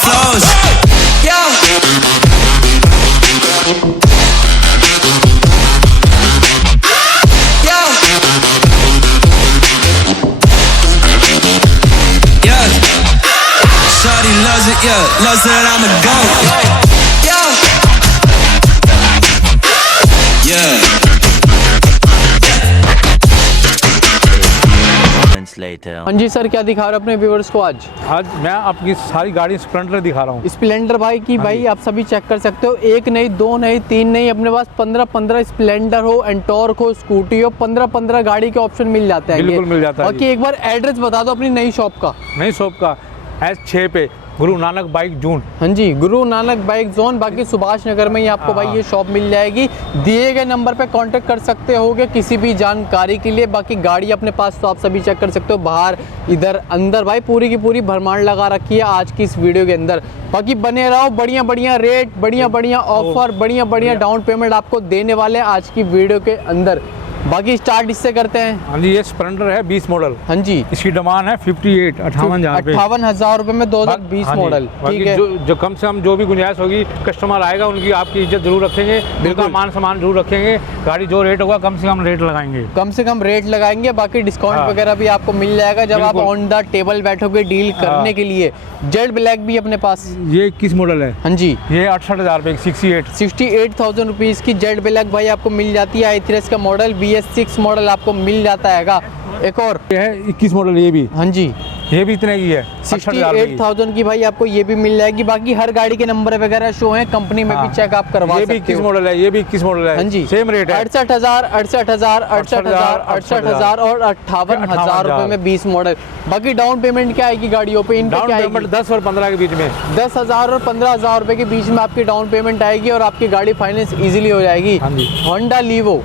flows. Yeah. Shawty loves it, yeah, loves that I'm a goat. Yeah. हाँ जी sir, क्या दिखा रहे हो अपने व्यूअर्स को आज? आज मैं आपकी सारी गाड़ी स्प्लेंडर दिखा रहा हूँ। स्प्लेंडर भाई की भाई आप सभी चेक कर सकते हो, एक नहीं, दो नहीं, तीन नहीं, अपने पास 15 स्प्लेंडर हो, एंटॉर्क हो, स्कूटी हो, 15 गाड़ी के ऑप्शन मिल जाते हैं। बिल्कुल मिल जाता है। बाकी एक बार एड्रेस बता दो अपनी नई शॉप का। नई शॉप का S6 पे गुरु नानक बाइक जोन। हाँ जी, गुरु नानक बाइक जोन। बाकी सुभाष नगर में ही आपको भाई ये शॉप मिल जाएगी। दिए गए नंबर पे कांटेक्ट कर सकते होगे किसी भी जानकारी के लिए। बाकी गाड़ी अपने पास तो आप सभी चेक कर सकते हो, बाहर इधर अंदर भाई पूरी की पूरी भरमार लगा रखी है आज की इस वीडियो के अंदर। बाकी बने रहो, बढ़िया रेट, बढ़िया ऑफर, बढ़िया डाउन पेमेंट आपको देने वाले हैं आज की वीडियो के अंदर। बाकी स्टार्ट इससे करते हैं। हाँ जी, ये स्प्लेंडर है 20 मॉडल। हाँ जी, इसकी डिमांड है 58,000 रुपए में 2020 हाँ मॉडल। ठीक है, जो कम से कम जो भी गुंजाइश होगी, कस्टमर आएगा उनकी आपकी इज्जत जरूर रखेंगे, उनका मान सम्मान जरूर रखेंगे। गाड़ी जो रेट होगा कम से कम रेट लगाएंगे, बाकी डिस्काउंट वगैरह भी आपको मिल जाएगा जब आप ऑन द टेबल बैठोगे डील करने के लिए। जेड ब्लैक भी अपने पास, ये 21 मॉडल है। हाँ जी, ये 68,000 रुपए 68,000 रुपीज की जेड ब्लैक भाई आपको मिल जाती है। i3 का मॉडल, BS6 मॉडल आपको मिल जाता है। एक और ये है 21 मॉडल, ये भी। हाँ जी, ये भी इतने की है, 68,000 की भाई आपको ये भी मिल जाएगी। बाकी हर गाड़ी के नंबर वगैरह शो है, कंपनी में भी चेक आप करवा सकते हो। ये भी 21 मॉडल है, ये भी 21 मॉडल है। हाँ जी, सेम रेट है। 68,000 और 58,000 रुपए में 20 मॉडल। बाकी डाउन पेमेंट क्या आएगी गाड़ियों पे? इन पे क्या आएगी? 10 और 15 के बीच में, 10,000 और 15,000 रुपए के बीच में आपकी डाउन पेमेंट आएगी और आपकी गाड़ी फाइनेंस इजीली हो जाएगी। हाँ जी, होंडा लीवो,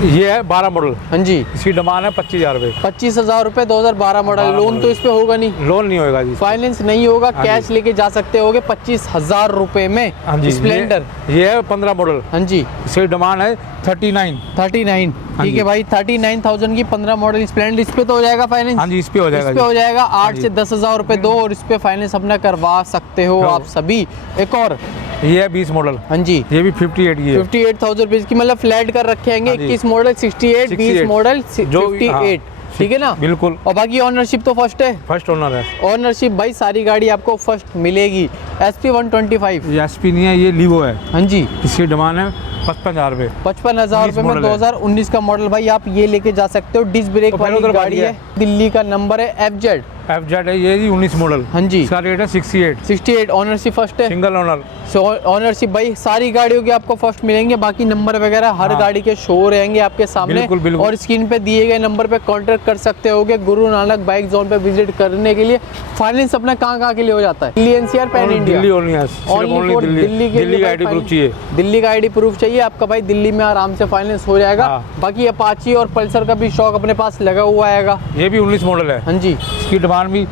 ये है 12 मॉडल। हाँ जी, इसकी डिमांड है 25,000 रुपए। 25,000 रुपए 2012 मॉडल। लोन तो इस पे होगा नहीं? लोन नहीं होगा जी, फाइनेंस नहीं होगा, कैश लेके जा सकते होगे 25,000 रुपए में। हाँ जी, स्प्लेंडर ये है 15 मॉडल। हाँ जी, इसकी डिमांड है 39। ठीक है भाई, 39,000 की 15 मॉडल स्प्लेंडर। इस पे तो हो जाएगा फाइनेंस? हाँ जी, इस पे हो जाएगा। इस पे हो जाएगा 8 से 10,000 रुपए दो और इस पे फाइनेंस अपना करवा सकते हो आप सभी। एक और ये है 20 मॉडल। हाँ जी, ये भी 58 की है। 58,000 रुपीज की, मतलब फ्लैट कर रखे हैं। 21 मॉडल 68, 20 मॉडल 58। ठीक है ना? बिल्कुल। और बाकी ऑनरशिप तो फर्स्ट है, फर्स्ट ओनर है। ऑनरशिप भाई सारी गाड़ी आपको फर्स्ट मिलेगी। SP 125, ये SP नहीं है, ये लीवो है। हाँ जी, इसकी डिमांड है 55,000 रुपए। 55,000 रुपए में 2019 का मॉडल भाई आप ये लेके जा सकते हो। डिस्क ब्रेक वाली गाड़ी है, दिल्ली का नंबर है, FZ है, ये 19 मॉडल। हाँ जी, इसका रेट है 68। ऑनरशिप फर्स्ट है, सिंगल ओनर। ऑनरशिप भाई सारी गाड़ियों के आपको फर्स्ट मिलेंगे। बाकी नंबर वगैरह हर गाड़ी के शो रहेंगे आपके सामने। बिल्कुल। और स्क्रीन पे दिए गए नंबर पे कांटेक्ट कर सकते होगे गुरु नानक बाइक जोन पे विजिट करने के लिए। फाइनेंस अपना कहाँ के लिए हो जाता है? Delhi NCR pan India, Delhi का ID प्रूफ चाहिए। दिल्ली का ID प्रूफ चाहिए आपका भाई, दिल्ली में आराम से फाइनेंस हो जाएगा। बाकी अपाची और पल्सर का भी स्टॉक अपने पास लगा हुआ है। ये भी 19 मॉडल है। हाँ जी, इसकी डिमांड भी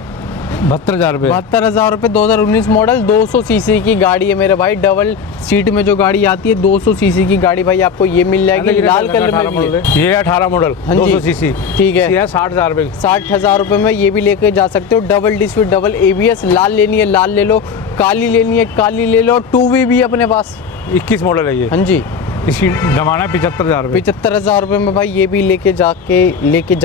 72,000 रुपए। 72,000 रुपए 2019 मॉडल। 200 सीसी की गाड़ी है मेरे भाई, डबल सीट में जो गाड़ी आती है 200 सीसी की गाड़ी भाई आपको ये मिल जाएगी। लाल कलर में भी है। ये 18 मॉडल 200 सीसी। ठीक है, 60,000 रुपए। 60,000 रुपए में ये भी लेके जा सकते हो। Double disc with double ABS। लाल लेनी है लाल ले लो, काली लेनी है काली ले लो। 2V भी अपने पास 21 मॉडल है ये। हाँ जी, इसकी डिमांड है 75,000 रुपए। 75,000 रुपए में भाई ये भी लेके जा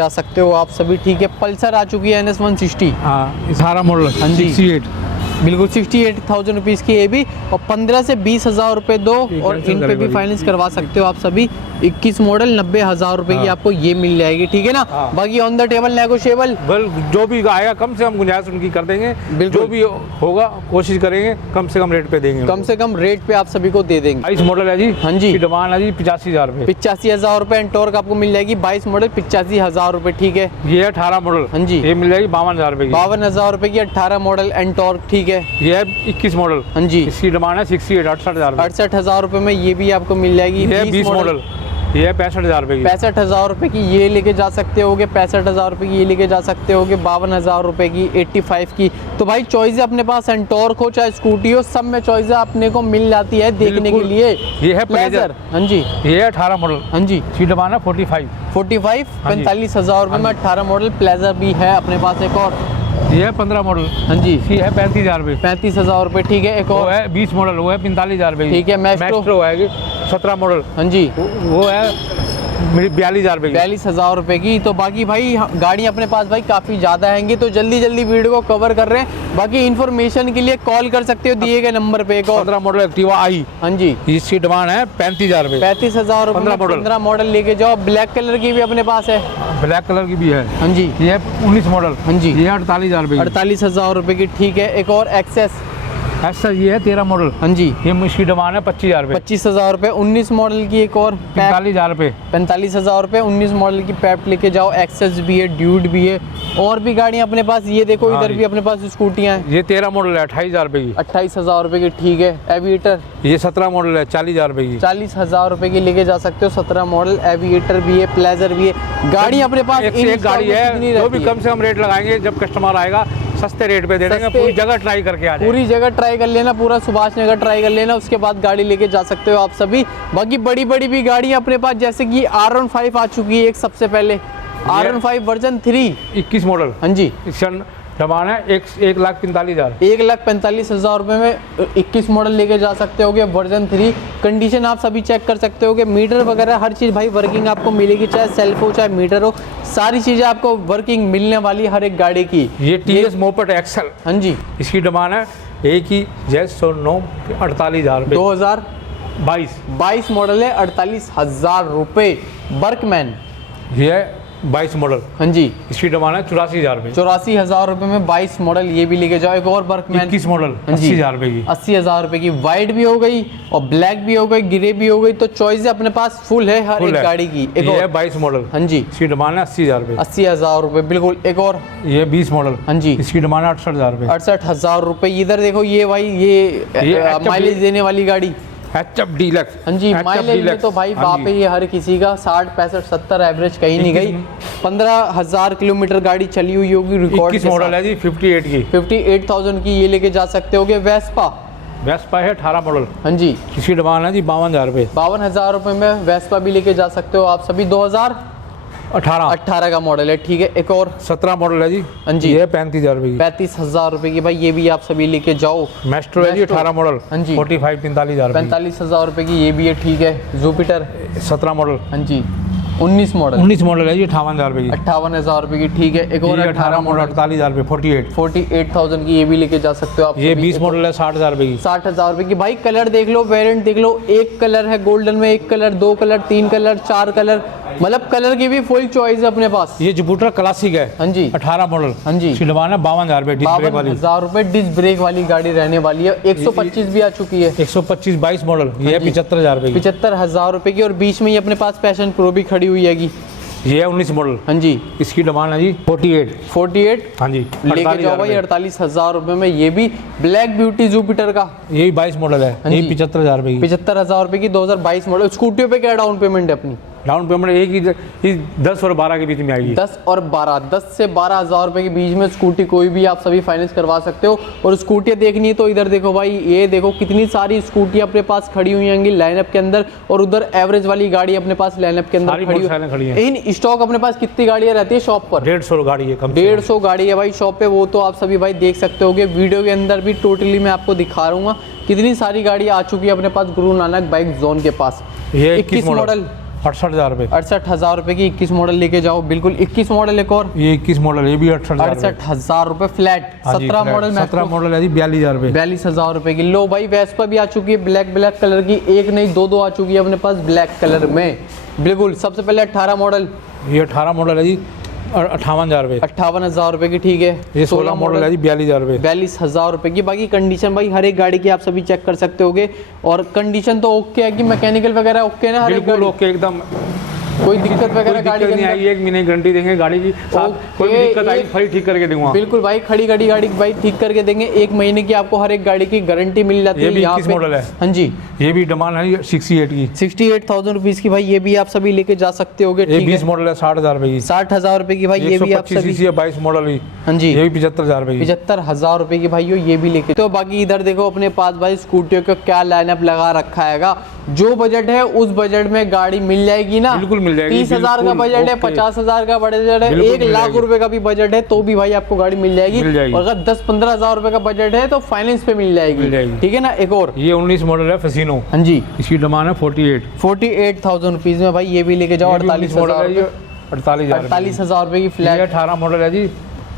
सकते हो आप सभी। ठीक है, पल्सर आ चुकी है NS 160। हाँ, 18 मॉडल। हाँ जी, 68 बिल्कुल 68,000 रुपीज़ की ये भी। और 15 से 20,000 रुपए दो और इन पे भी फाइनेंस करवा सकते हो आप सभी। 21 मॉडल 90,000 रुपए की आपको ये मिल जाएगी। ठीक है ना? बाकी ऑन द टेबल नेगोशिएबल, जो भी आएगा कम से कम गुंजाइश उनकी कर देंगे। जो भी होगा कोशिश करेंगे कम से कम रेट पे देंगे। कम से कम रेट पे आप सभी को दे देंगे। 22 मॉडल है जी। हाँ जी, डिमांड है जी 85,000 रुपए। 85,000 रुपए एंटॉर्क आपको मिल जाएगी। 22 मॉडल 85,000 रुपए। ठीक है, ये 18 मॉडल। हाँ जी, ये मिल जाएगी 52,000 रुपए की। 52,000 रुपए की 18 मॉडल एंटॉर्क। ठीक है, ये है 21 मॉडल। हाँ जी, इसकी डिमांड है 68,000 रुपए में ये भी आपको मिल जाएगी। ये 20 मॉडल, ये है 65,000 रुपए की। 65,000 रुपए की ये लेके जा सकते होगे। 65,000 रुपए की ये लेके जा सकते होगे। 52,000 रुपए की 85 की। तो भाई चॉइस अपने पास, एंटॉर्क हो चाहे स्कूटी हो, सब में चॉइस अपने को मिल जाती है देखने के लिए। ये है प्लेजर। हाँ जी, ये है 18 मॉडल। हाँ जी, इसकी डिमांड है 45। 45 45,000 रुपए में 18 मॉडल प्लेजर भी है अपने पास। एक और ये है 15 मॉडल। हाँ जी, ये है 35,000 रुपये। 35,000 रुपये, ठीक है। एक वो और है 20 मॉडल, वो है 45,000 रुपये। ठीक है, मैस्ट्रो है 17 मॉडल, हाँ जी, वो है 42,000 रुपये। 42,000 रुपये की। तो बाकी भाई गाड़ी अपने पास भाई काफ़ी ज़्यादा हैंगी, तो जल्दी जल्दी वीडियो को कवर कर रहे हैं। बाकी इन्फॉर्मेशन के लिए कॉल कर सकते हो दिए गए नंबर पे। एक और 15 मॉडल एक्टिवा आई, हाँ जी, इसकी डिमांड है 35,000 रुपये। 35,000 रुपये 15 मॉडल लेके जाओ। ब्लैक कलर की भी अपने पास है, ब्लैक कलर की भी है। हाँ जी, ये है 19 मॉडल, हाँ जी, ये 48,000 रुपये। 48,000 रुपये की, ठीक है। एक और एक्सेस, ऐसा ये है 13 मॉडल, हाँ जी, ये इसकी डिमांड है 25,000 रुपये। 25,000 रुपये। 19 मॉडल की एक और 45,000 रुपये। 45,000 रुपये। 19 मॉडल की पैप लेके जाओ। एक्सेस भी है, ड्यूड भी है, और भी गाड़ियाँ अपने पास। ये देखो हाँ इधर जी। भी अपने पास स्कूटियाँ हैं। ये 13 मॉडल है 28,000 रुपये की। 28,000 रुपये की, ठीक है। एविएटर ये 17 मॉडल है 40,000 रुपये की। 40,000 रुपये की लेके जा सकते हो। 17 मॉडल, एविएटर भी है, प्लेजर भी है। गाड़ी अपने पास एक से एक गाड़ी है, जो भी कम से कम रेट लगाएंगे, जब कस्टमर आएगा सस्ते रेट पे दे देंगे। सस्ते- पूरी जगह ट्राई करके आ जाए। पूरी जगह ट्राई कर लेना, पूरा सुभाष नगर ट्राई कर लेना, उसके बाद गाड़ी लेके जा सकते हो आप सभी। बाकी बड़ी बड़ी भी गाड़ी अपने पास, जैसे कि R15 आ चुकी है एक सबसे पहले, R15 वर्जन 3, 21 मॉडल, हाँ जी, डिमांड है 1,45,000। 1,45,000 रुपये में 21 मॉडल लेके जा सकते होगे वर्जन 3। कंडीशन आप सभी चेक कर सकते होगे। मीटर वगैरह हर चीज़ भाई वर्किंग आपको मिलेगी, चाहे सेल्फ हो चाहे मीटर हो, सारी चीज़ें आपको वर्किंग मिलने वाली हर एक गाड़ी की। ये TS मोपेड एक्सल, हाँ जी, इसकी डिमांड है एक ही जैस 48,000 रुपये। 2022 मॉडल है, 48,000 रुपये। बर्कमैन, ये है 22 मॉडल, हाँ जी, इसकी डिमांड है 84,000 रुपये। 84,000 रुपये में 22 मॉडल, ये भी लेके जाओ। एक और बर्कमैन 21 मॉडल, हाँ जी, 80,000 रुपये की। 80,000 रुपये की। वाइट भी हो गई और ब्लैक भी हो गई, ग्रे भी हो गई, तो चॉइस अपने पास फुल है हर एक गाड़ी की। एक ये है और 22 मॉडल, हाँ जी, इसकी डिमांड है 80,000 रुपये। 80,000 रुपये, बिल्कुल। एक और ये 20 मॉडल, हाँ जी, इसकी डिमांड है 68,000 रुपये। 68,000 रुपये। इधर देखो ये भाई, ये HF माइलेज देने वाली गाड़ी, HF डीलक्स, हाँ जी, HF माइलेज में डीलक्स, तो भाई हाँ बाप जी। है ये हर किसी का 60 65 70 एवरेज कहीं नहीं गई। 15,000 किलोमीटर गाड़ी चली हुई होगी रिकॉर्ड 21 मॉडल है जी, 58 की। 58,000 की ये लेके जा सकते होगे। वेस्पा, वेस्पा है 18 मॉडल, हाँ जी, इसकी डिमांड है जी 52,000 रुपये। 52,000 रुपये में वेस्पा भी लेके जा सकते हो आप सभी। 2018 का मॉडल है, ठीक है। एक और 17 मॉडल है जी, हाँ जी, ये 35,000 रुपये की। 35,000 रुपये की भाई, ये भी आप सभी लेके जाओ। मेस्ट्रो है जी 18 मॉडल, हाँ जी, 45,000 रुपये। 45,000 रुपये की ये भी है, ठीक है। जुपिटर, 17 मॉडल, हाँ जी, 19 मॉडल, 19 मॉडल है जी 58,000 रुपये की। 58,000 रुपये की, ठीक है। एक और 18 मॉडल 48,000 रुपये, 48,000 की ये भी लेके जा सकते हो आप ये सभी। 20 मॉडल है 60,000 रुपये की। 60,000 रुपये की भाई। कलर देख लो, वेरिएंट देख लो। एक कलर है गोल्डन में, एक कलर, 2 कलर, 3 कलर, 4 कलर, मतलब कलर की भी फुल चॉइस है अपने पास। ये जुपिटर क्लासिक है, हाँ जी, 18 मॉडल, हाँ जी, इसकी डिमांड है 52,000 रुपये, डिस्क ब्रेक वाली। 52,000 रुपये डिस्क ब्रेक वाली गाड़ी रहने वाली है। 125 भी आ चुकी है। 125 22 मॉडल, ये है जी। 75,000 रुपये की। 75,000 रुपये की। और बीच में ही अपने पास पैशन प्रो भी खड़ी हुई हैगी, ये है 19 मॉडल, हाँ जी, इसकी डिमांड है जी 48। हाँ जी, लेके जाओ 48,000 भाई रुपये। 48,000 रुपये में। ये भी ब्लैक ब्यूटी जुपिटर का, ये भी 22 मॉडल है, हाँ ये जी। 75,000 रुपये की। 75,000 रुपये की 2022 मॉडल। स्कूटियों पे क्या डाउन पेमेंट है अपनी? डाउन पेमेंट एक ही 10 और 12 के बीच में आएगी। 10 और 12, 10 से 12,000 रुपये के बीच में स्कूटी कोई भी आप सभी फाइनेंस करवा सकते हो। और स्कूटियाँ देखनी है तो इधर देखो भाई, ये देखो कितनी सारी स्कूटियाँ अपने पास खड़ी हुई होंगी लाइनअप के अंदर, और उधर एवरेज वाली गाड़ी अपने पास लाइनअप के अंदर सारी खड़ी मोटरसाइकिलें खड़ी हैं। इन स्टॉक अपने पास कितनी गाड़ियाँ रहती है शॉप पर? 150 गाड़ी है, कम से कम। 150 गाड़ी है भाई शॉप पे, वो तो आप सभी भाई देख सकते होगे। वीडियो के अंदर भी टोटली मैं आपको दिखा रहा हूँ कितनी सारी गाड़ी आ चुकी है अपने पास गुरु नानक बाइक जोन के पास। ये 21 मॉडल, 68,000 रुपये। 68,000 रुपये की 21 मॉडल लेके जाओ, बिल्कुल। 21 मॉडल एक और, ये 21 मॉडल, ये भी 68,000 रुपये। 68,000 रुपये फ्लैट। 17 मॉडल, 17 मॉडल है जी 42,000 रुपये। 42,000 रुपये की। लो भाई, वेस्पा भी आ चुकी है ब्लैक कलर की, एक नहीं दो आ चुकी है अपने पास ब्लैक कलर में, बिल्कुल। सबसे पहले 18 मॉडल, ये 18 मॉडल है जी 58,000 रुपये। 58,000 रुपये की, ठीक है। ये 16 मॉडल है जी 42,000 रुपये। 42,000 रुपये की। बाकी कंडीशन भाई हर एक गाड़ी की आप सभी चेक कर सकते होगे, और कंडीशन तो ओके है कि मैकेनिकल वगैरह ओके है ना हर एक बिल्कुल गाड़ी? ओके, एकदम कोई दिक्कत वगैरह गाड़ी के नहीं अंदर? आई। 1 महीने की गारंटी देंगे गाड़ी की, साथ कोई भी दिक्कत आई फ्री ठीक करके दूंगा। बिल्कुल भाई, खड़ी गाड़ी भाई ठीक करके देंगे। 1 महीने की आपको हर एक गाड़ी की गारंटी मिल जाती ये है। भी यहाँ 21 पे मॉडल है। हाँ जी, ये भी डिमांड है 68 की, 68,000 रुपीज़ की भाई, ये भी आप सभी लेके जा सकते होगे, ये ठीक 20 है। मॉडल है 60,000 रुपये की। 60,000 रुपये की भाई, ये भी आप 125 सभी, सीसी है 22 मॉडल की, हाँ जी, ये भी 75,000 रुपये की। 75,000 रुपये की भाई ये भी लेके। तो बाकी इधर देखो अपने पास भाई स्कूटियों का क्या लाइनअप लगा रखा हैगा, जो बजट है उस बजट में गाड़ी मिल जाएगी ना? बिल्कुल मिल जाएगी। 30,000 का बजट है, 50,000 का बजट है, 1 लाख रुपए का भी बजट है तो भी भाई आपको गाड़ी मिल जाएगी। और अगर 10-15 हजार रुपए का बजट है तो फाइनेंस पे मिल जाएगी। ठीक है ना? एक और ये 19 मॉडल है फैसिनो। हाँ जी, इसकी डिमांड है 48,000 रुपीज में भाई ये भी लेके जाओ। 48,000 रुपए की फ्लैट। 18 मॉडल है जी,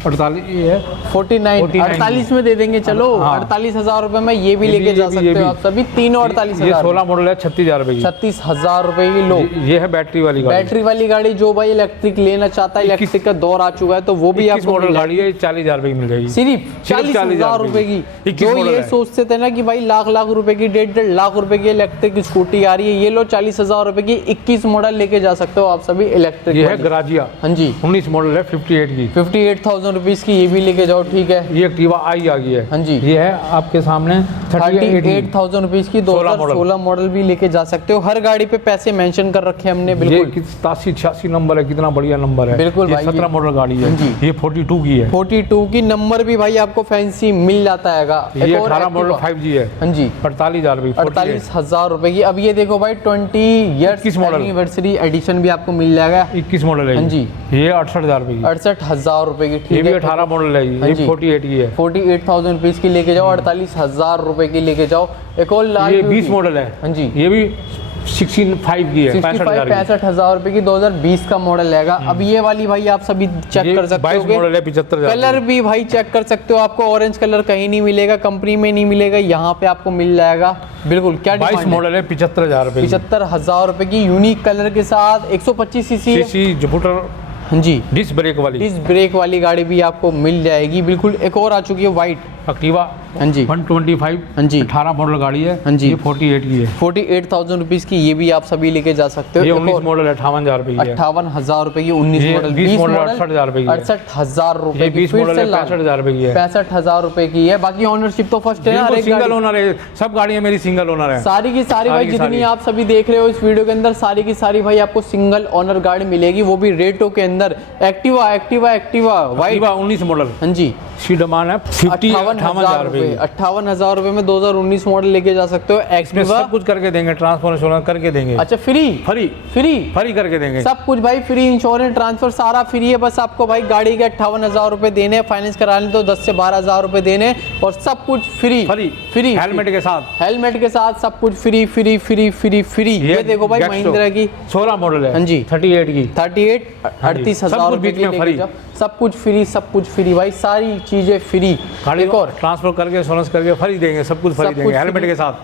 48 ये है 48 में दे देंगे चलो। 48,000 रुपए में ये भी लेके जा सकते हो आप सभी तीनों। 48,000 ये 16 मॉडल है 36,000 रुपए की। 36,000 रुपए की लो। ये है बैटरी वाली गाड़ी। बैटरी वाली गाड़ी जो भाई इलेक्ट्रिक लेना चाहता है, इलेक्ट्रिक का दौर आ चुका है तो वो भी आपको मॉडल गाड़ी है 40,000 रुपए की मिल जाएगी। सिर्फ 40,000 रुपए की। जो ये सोचते थे ना कि भाई लाख रुपए की 1.5 लाख रुपए की इलेक्ट्रिक स्कूटी आ रही है, ये लो 40,000 रुपए की 21 मॉडल लेके जा सकते हो आप सभी इलेक्ट्रिक। ये है गराजिया। हाँ जी, 19 मॉडल है 58 की। 58,000 रुपीज की ये भी लेके जाओ। ठीक है, ये एक्टिवा आई आ गई है। हाँ जी, ये है आपके सामने 38,000 रुपीज की 2016 मॉडल भी लेके जा सकते हो। हर गाड़ी पे पैसे मेंशन कर रखे हैं हमने। बिल्कुल 87-86 नंबर है, कितना बढ़िया नंबर है। बिल्कुल ये भाई, 17 मॉडल गाड़ी है। ये 42 की है। 42 की नंबर भी भाई आपको फैंसी मिल जाता है। ये 18 मॉडल 5G है। हाँ जी, 48,000 रुपए। 48,000 रुपए की। अब ये देखो भाई 20 ईयर्स एनिवर्सरी एडिशन भी आपको मिल जाएगा। 21 मॉडल है। हाँ जी, ये 68,000 रुपए की। 68,000 रुपए की। ये ठीक भी है, 18 मॉडल है। ये 48 की है। 48,000 रुपीज की लेके जाओ। 48,000 रुपए की लेके जाओ। एक और लाल, ये 20 मॉडल है। हाँ जी, ये भी 65 की है। 65,000 रुपए की 2020 का मॉडल है। अब ये वाली भाई आप सभी चेक कर सकते हो। 22 मॉडल है 75,000। कलर भी भाई चेक कर सकते हो। आपको ऑरेंज कलर कहीं नहीं मिलेगा, कंपनी में नहीं मिलेगा, यहाँ पे आपको मिल जाएगा। बिल्कुल। क्या 22 मॉडल है 75,000 रुपए। 75,000 रुपए की यूनिक कलर के साथ 125 सीसी जुपिटर। हाँ जी, डिस्क ब्रेक वाली गाड़ी भी आपको मिल जाएगी। बिल्कुल। एक और आ चुकी है व्हाइट एक्टिवा। हाँ जी, 125। हाँ जी, 18 मॉडल गाड़ी है। हाँ जी, ये 48 की है। 48,000 रुपीज की ये भी आप सभी लेके जा सकते हो। ये 19 मॉडल 58,000 रुपए की है। 58,000 रुपए की 19 मॉडल। 20 मॉडल 68,000 रुपए की। 68,000 रुपए की। 20 मॉडल 65,000 रुपए की है। 65,000 रुपए की है। बाकी ऑनरशिप तो फर्स्ट है ना, सिंगल ओनर है। सब गाड़ियां मेरी सिंगल ओनर है। सारी की सारी भाई जितनी आप सभी देख रहे हो इस वीडियो के अंदर, सारी की सारी भाई आपको सिंगल ओनर गाड़ी मिलेगी, वो भी रेटो के अंदर। Activa white 19 model. हाँ जी, इसकी डिमांड है 58,000 रुपए। 58,000 रुपए में 2019 मॉडल लेके जा सकते हो। एक्टिवा सब कुछ करके देंगे, ट्रांसफर इंश्योरेंस करके देंगे। अच्छा, फ्री करके देंगे। सब कुछ भाई फ्री, इंश्योरेंस ट्रांसफर सारा फ्री है। बस आपको भाई गाड़ी के 58,000 रुपए देने, फाइनेंस कराने तो 10 से 12,000 रुपए देने, और सब कुछ फ्री। हेलमेट के साथ सब कुछ फ्री। ये देखो भाई महिंद्रा की 16 मॉडल है। हाँ जी, 38 की। 38,000 रुपए की लेके जाओ। सब कुछ फ्री भाई, सारी चीजें फ्री। गाड़ी को ट्रांसफर करके इंश्योरेंस करके फ्री देंगे, सब कुछ फ्री देंगे।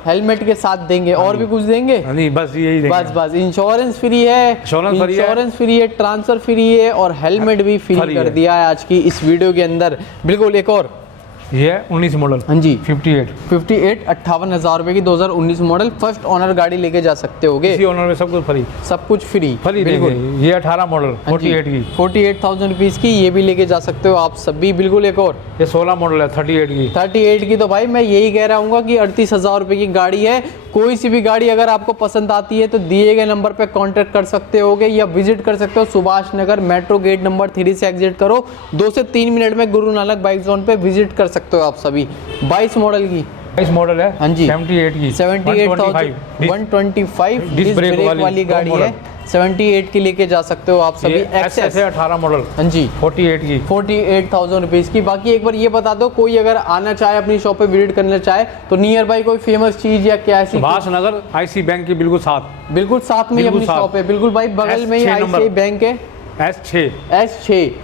हेलमेट के साथ देंगे। और भी कुछ देंगे? नहीं, बस यही देंगे। बस इंश्योरेंस फ्री है, ट्रांसफर फ्री है, और हेलमेट भी फ्री कर दिया है आज की इस वीडियो के अंदर। बिल्कुल। एक और ये 19 मॉडल। हाँ जी, 58 58,000 रुपए की 2019 मॉडल फर्स्ट ओनर गाड़ी लेके जा सकते होगे। इसी ओनर में सब कुछ फ्री बिल्कुल। ये 18 मॉडल 48 की। 48,000 रुपीज की ये भी लेके जा सकते हो आप सभी। बिल्कुल। एक और ये 16 मॉडल है 38 की। तो भाई मैं यही कह रहा हूँ कि 38,000 रुपए की गाड़ी है। कोई सी भी गाड़ी अगर आपको पसंद आती है तो दिए गए नंबर पे कांटेक्ट कर सकते होगे, या विजिट कर सकते हो Subhash Nagar metro gate number 3 से एग्जिट करो। 2 से 3 मिनट में गुरु नानक बाइक जोन पे विजिट कर सकते हो आप सभी। 22 मॉडल की 22 मॉडल है। हाँ जी, 78 की। 125 डिस्क ब्रेक वाली गाड़ी है। 78 की लेके जा सकते हो आप सभी। एक्सेस है 18 मॉडल। हाँ जी, 48,000 रुपीज की। बाकी एक बार ये बता दो, कोई अगर आना चाहे अपनी शॉप पे विजिट करना चाहे तो नियर बाई कोई फेमस चीज या क्या ऐसी? सुभाष नगर IC बैंक के बिल्कुल साथ में अपनी शॉप है। बिल्कुल भाई, बगल में ही ICICI बैंक है। S6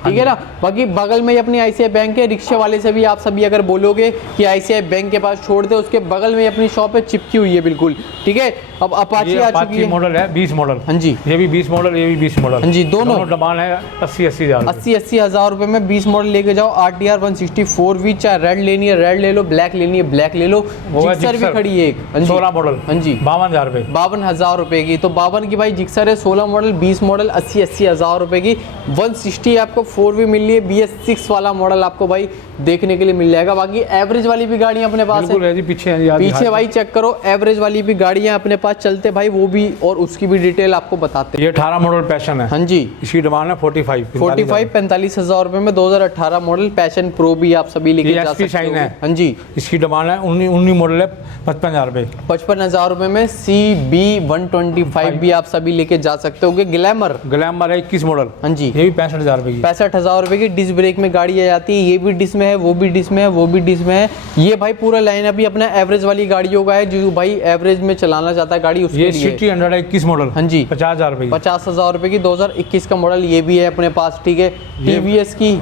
ठीक है ना। बाकी बगल में ही अपनी ICICI बैंक है। रिक्शे वाले से भी आप सभी अगर बोलोगे कि ICICI बैंक के पास छोड़ दे, उसके बगल में अपनी शॉप है, चिपकी हुई है। बिल्कुल ठीक है। अब अपाची आ चुकी है। मॉडल है 20 मॉडल। हाँ जी, ये भी 20 मॉडल, ये भी 20 मॉडल। हाँ जी, दोनों डिमांड है 80,000 रुपए में 20 मॉडल लेके जाओ। RTR 164V, चाहे रेड लेनी है रेड ले लो, ब्लैक लेनी है ब्लैक ले लो। जिक्सर भी खड़ी है एक 16 मॉडल। हाँ जी, 52,000 रुपए। 52,000 रुपए की। तो 52 की भाई जिक्सर है। 16 मॉडल 20 मॉडल 80,000 रुपए की। जाएगी। 160 आपको 4V मिल रही है, BS6 वाला मॉडल आपको भाई देखने के लिए मिल जाएगा। बाकी एवरेज वाली भी गाड़ियां अपने पास बिल्कुल है, है जी, पीछे है जी, आधी पीछे हाथ भाई चेक करो, एवरेज वाली भी गाड़ियां अपने पास चलते भाई, वो भी और उसकी भी डिटेल आपको बताते हैं। ये 18 मॉडल पैशन है। हाँ जी, इसकी डिमांड है 45 हजार रुपए में 2018 मॉडल पैशन प्रो भी आप सभी लेके ये जा SP सकते शाइन हो। है। हाँ जी, इसकी डिमांड है 19 मॉडल है 55,000 रुपए। 55,000 रुपए में CB125 भी आप सभी लेके जा सकते होगे। ग्लैमर है 21 मॉडल। हाँ जी, ये भी 65,000 रुपए की। 65,000 रुपए की डिस्क ब्रेक में गाड़ी आ जाती है। ये भी डिस्क में है, वो भी डिस्क में है, वो भी डिस्क में है। ये भाई पूरा लाइन अभी अपना एवरेज वाली गाड़ियों का है, जो भाई एवरेज में चलाना चाहता है गाड़ी उसके ये लिए। सिटी 100 है 21 मॉडल। हाँ जी, 50,000 रुपए की। 50,000 रुपए की 2021 का मॉडल ये भी है अपने पास। ठीक है, TVS की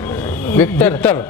विक्टर,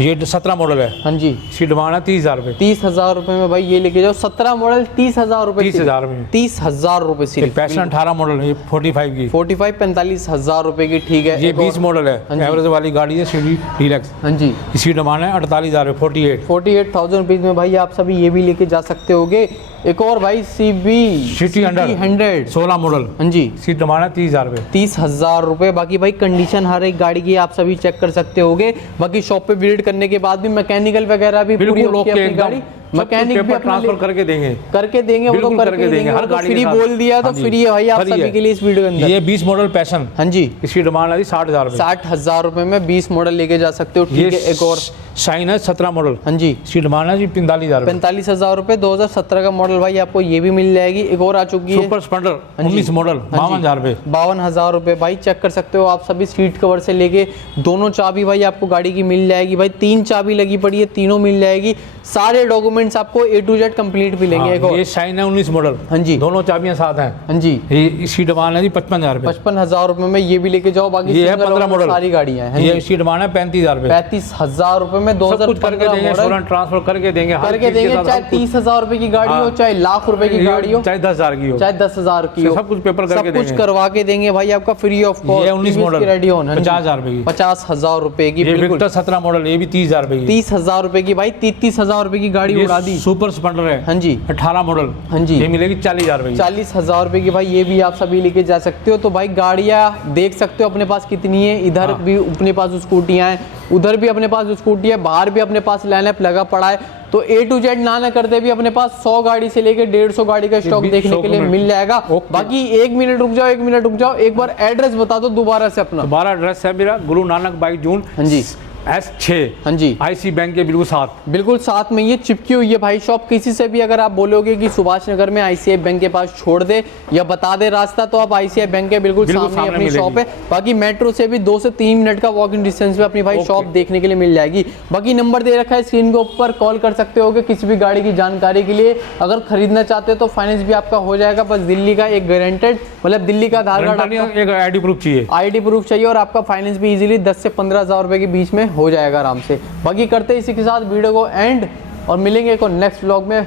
ये 17 मॉडल है। हाँ जी, इसकी डिमांड है 30,000 रुपए। 30,000 रुपए में भाई ये लेके जाओ। 17 मॉडल 30,000 रुपए, 30,000 में। 30,000 रुपए सिर्फ। पैशन 18 मॉडल है, ये 45 की। 45,000 रुपए की। ठीक है, ये एक 20 और- मॉडल है, हाँ जी। एवरेज वाली गाड़ी है सिटी डीलक्स। हाँ जी, इसकी डिमांड है 48,000 रुपए, 48,000 रुपीज में भाई आप सभी ये भी लेके जा सकते होगे। एक और भाई CB सिटी 100 16 मॉडल। हाँ जी, इसकी डिमांड है 30,000 रुपए। 30,000 रुपए। बाकी भाई कंडीशन हर एक गाड़ी की आप सभी चेक कर सकते होगे। बाकी शॉप पे विजिट करने के बाद भी मैकेनिकल वगैरह भी पूरी बिल्कुल होती है ओके, अपनी गाड़ी। मैकेनिक भी अपना ट्रांसफर करके देंगे। वो तो बिल्कुल करके देंगे। हर वो तो गाड़ी फ्री के साथ। बोल दिया तो हाँ जी, फ्री है भाई आप फ्री सभी है। के लिए इस वीडियो के अंदर। ये 20 मॉडल पैशन। हाँ जी, इसकी डिमांड है 60,000 रुपए। 60,000 रुपए में 20 मॉडल लेके जा सकते हो। ये ठीक है, एक और शाइन है 17 मॉडल। हाँ जी, इसकी डिमांड है जी 45,000 रुपए। 45,000 रुपए 2017 का मॉडल भाई आपको ये भी मिल जाएगी। एक और आ चुकी है सुपर स्प्लेंडर हाँ जी। 19 मॉडल, 52,000 रुपए। 52,000 रुपए भाई चेक कर सकते हो आप सभी। सीट कवर से लेके दोनों चाबी भाई आपको गाड़ी की मिल जाएगी। भाई 3 चाबी लगी पड़ी है, तीनों मिल जाएगी। सारे डॉक्यूमेंट्स आपको A to Z कंप्लीट मिलेंगे। एक और ये शाइन है 19 मॉडल। हाँ जी, दोनों चाबियां साथ हैं। हाँ जी, ये इसकी डिमांड है जी 55,000 रुपए। 55,000 रुपए में ये भी लेके जाओ। बाकी ये है single 15 owner मॉडल। सारी गाड़ियां हैं। हाँ ये जी, इसकी डिमांड है 35,000 रुपए। 35,000 रुपए में सब कुछ करके 2015 देंगे, मॉडल इंश्योरेंस ट्रांसफर करके देंगे, हर करके चीज़ के देंगे। साथ चाहे सब कुछ। 30,000 रुपए की गाड़ी हो, हाँ। चाहे लाख रुपए की गाड़ी हो, चाहे 10,000 की हो, चाहे 10,000 की हो, सब कुछ पेपर करके सब कुछ देंगे। करवा के देंगे भाई आपका फ्री ऑफ कॉस्ट। ये 19 मॉडल रेडी ऑन 50,000 रुपए की। 50,000 रुपए की। ये बिल्कुल विक्टर 17 मॉडल, ये भी 30,000 रुपए की। 30,000 रुपए की भाई। 33,000 रुपए की गाड़ी ये उड़ा दी। सुपर स्प्लेंडर है। हाँ जी, 18 मॉडल। हाँ जी, ये मिलेगी 40,000 रुपए की। 40,000 रुपए की भाई ये भी आप सभी लेके जा सकते हो। तो भाई गाड़ियां देख सकते हो अपने पास कितनी है। इधर हाँ। भी अपने पास स्कूटियां हैं, उधर भी अपने पास स्कूटी है, बाहर भी अपने पास लाइनअप लगा पड़ा है। तो A to Z ना करते भी अपने पास 100 गाड़ी से लेके 150 गाड़ी का स्टॉक देखने के लिए मिल जाएगा। ओके। बाकी 1 मिनट रुक जाओ, 1 मिनट रुक जाओ, एक बार एड्रेस बता दो दोबारा से अपना। दोबारा एड्रेस है मेरा गुरु नानक 22 जून हाँ जी, S6। हाँ जी, IC बैंक के बिल्कुल साथ। बिल्कुल साथ में ये चिपकी हुई है भाई शॉप। किसी से भी अगर आप बोलोगे कि सुभाष नगर में ICICI बैंक के पास छोड़ दे या बता दे रास्ता, तो आप ICICI बैंक के बिल्कुल सामने अपनी मिलेगी। शॉप है। बाकी मेट्रो से भी 2 से 3 मिनट का वॉकिंग डिस्टेंस पे अपनी भाई शॉप देखने के लिए मिल जाएगी। बाकी नंबर दे रखा है स्क्रीन के ऊपर, कॉल कर सकते हो किसी भी गाड़ी की जानकारी के लिए। अगर खरीदना चाहते हो तो फाइनेंस भी आपका हो जाएगा। बस दिल्ली का एक गारंटेड, मतलब दिल्ली का आधार कार्ड, एक ID प्रूफ चाहिए। ID प्रूफ चाहिए, और आपका फाइनेंस भी इजीली 10 से 15,000 रुपए के बीच में हो जाएगा आराम से। बाकी करते हैं इसी के साथ वीडियो को एंड, और मिलेंगे एक और नेक्स्ट व्लॉग में।